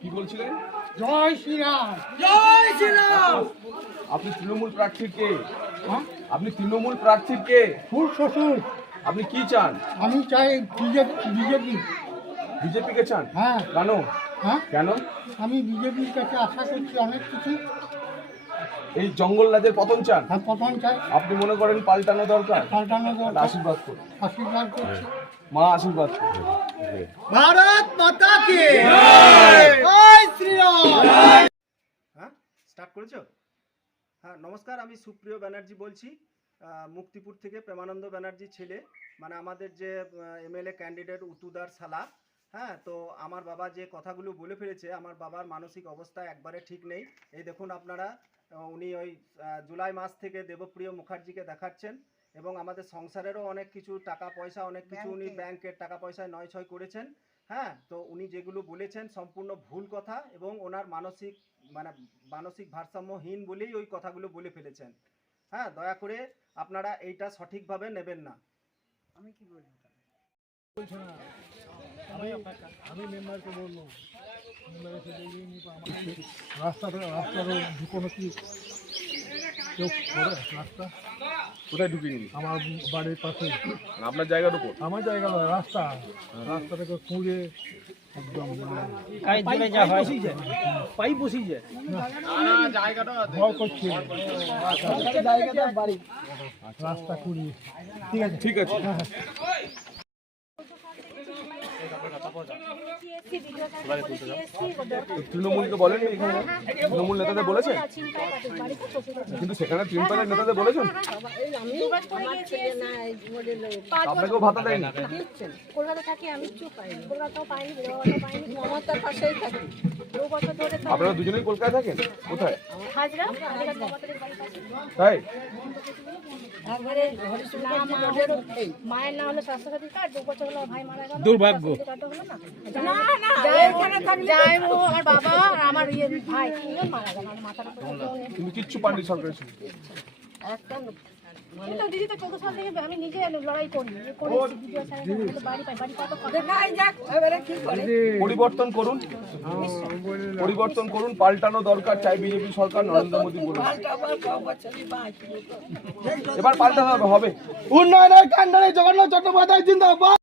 কি বলছিলেন? জয় শ্রীরাম। জয় শ্রীরাম। আপনি তৃণমূল প্রার্থীর কে? আপনি তৃণমূল প্রার্থীর কে? ফুল শ্বশুর। আপনি কি চান? আমি চাই বিজেপি। বিজেপিকে চান? হ্যাঁ। কেন? হ্যাঁ, কেন? আমি বিজেপির কাছে আশা করছি অনেক কিছু। এই জঙ্গল রাজের পতন চান? হ্যাঁ, প্রথম চাই। আপনি মনে করেন পাল্টানো দরকার? পাল্টানো দরকার। আশীর্বাদ করুন। আশীর্বাদ করছি। মা আশীর্বাদ করুন। ভারত মাতা কি জয় শ্রীরাম। হ্যাঁ, স্টার্ট করেছো? হ্যাঁ, নমস্কার, আমি সুপ্রিয় ব্যানার্জি বলছি, মুক্তিপুর থেকে প্রেমানন্দ ব্যানার্জির ছেলে, মানে আমাদের যে এমএলএ ক্যান্ডিডেট উতুদার সালা। হ্যাঁ, তো আমার বাবা যে কথাগুলো বলে ফেলেছে, আমার বাবার মানসিক অবস্থা একবারে ঠিক নেই। এই দেখুন আপনারা, উনি ওই জুলাই মাস থেকে দেবপ্রিয় মুখার্জিকে দেখাচ্ছেন এবং আমাদের সংসারেরও অনেক কিছু টাকা পয়সা, অনেক কিছু উনি ব্যাংকের টাকা পয়সায় নয় ছয় করেছেন। হ্যাঁ, তো উনি যেগুলো বলেছেন সম্পূর্ণ ভুল কথা এবং ওনার মানসিক ভারসাম্যহীন বলেই ওই কথাগুলো বলে ফেলেছেন। হ্যাঁ, দয়া করে আপনারা এইটা সঠিকভাবে নেবেন না। আমি কি বলবো? আমি মেম্বারকে বলবো, রাস্তার কোনো কি কেউ করে রাস্তা কোথায় ঢুকিয়ে নিবি? আমার বাড়ির পাশে। আপনার জায়গার উপর? আমার জায়গা নয়, রাস্তা থেকে খুঁড়ে একদম পাইপ বসিয়ে যায়। ভয় করছে রাস্তা খুঁড়িয়ে। ঠিক আছে, ঠিক আছে। তৃণমূলকে বলেন এখানে? তৃণমূল নেতাদের বলেছেন? কিন্তু সেখানে তৃণমূলের নেতাদের বলেছেন? আপনাকেও ভাতা দেয়নি? কলকাতা থাকি, আমি চুপ পাইনি, কলকাতাও পাইনি, পাইনি, মমতার পাশেই থাকি 2 বছর ধরে। আপনারা দুজনেই কলকাতায় থাকেন? কোথায়? হাজরা মমতাদের বাড়ির পাশে। তাই? মায়ের নাম হলো স্বাস্থ্যসাথী কার্ড, 2 বছর হলো ভাই মারা গেল। দুর্ভাগ্য। আমার বাবা আর আমার ভাই 3 জন মারা গেল। আমার মাথার উপর তুমি কিচ্ছু পাননি সরকারের ছিল? কিন্তু দিদি তো 14 সাল থেকে আমি নিজে লড়াই করি, বাড়ি পাই, বাড়ি কত পরিবর্তন করুন, পরিবর্তন করুন, পাল্টানো দরকার। চাই বিজেপি সরকার, নরেন্দ্র মোদী বলুন। এবার পাল্টানো হবে। উন্নয়নের কান্ডারে জগন্নাথ চট্টোপাধ্যায় জিন্দাবাদ।